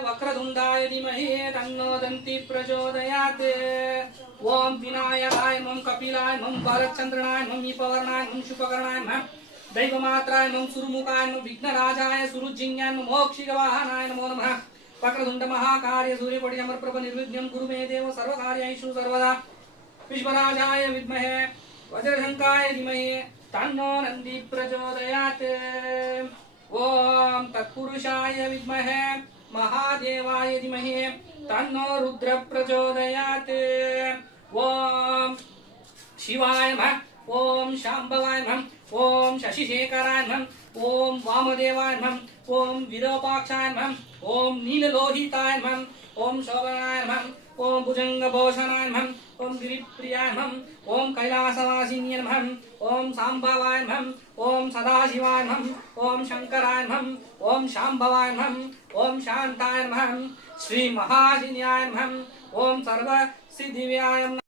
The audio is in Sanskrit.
वक्रतुण्डाय धीमहि तन्नो दन्ति प्रचोदयात्। ओम विनायकाय मम कपिलाय मम भरतचंद्रनाय मम विपवर्णाय मम शुभकर्णाय मम दैवमात्राय मम सुरमुखाय मम विघ्नराजाय सुरुजिन्याय मम मोक्षिकवाहनाय नमो नमः। वक्रतुण्ड महाकाय सूर्यकोटि समप्रभ निर्विघ्नं कुरु मे देव सर्वकार्येषु सर्वदा। विश्वराजाय विद्महे वज्रशंकाय धीमहि तन्नो नन्दी प्रचोदयात्। ओम तत्पुरुषाय विद्महे महादेवाय धीमहि तन्नो रुद्र प्रचोदयात्। ओम शिवाय नमः। ओम शांभवाय नमः। ओम शशिशेखराय नमः। ओम वामदेवाय नमः। ओम विरूपाक्षाय नमः। ओम नीललोहिताय नमः। ओम शोभनाय नमः। ओम भुजंगभूषणाय नमः। ओम गिरिप्रियाय नमः। ओम कैलासवासिन्ये नमः। ओम सांभवाय नमः। ओम सदाशिवाय नमः। ओम शंकराय नमः। ओम शांभवाय नमः। ओम शांताय नमः। श्री महाशिन्याय नमः। ओम सर्वसिद्धिव्याय नमः।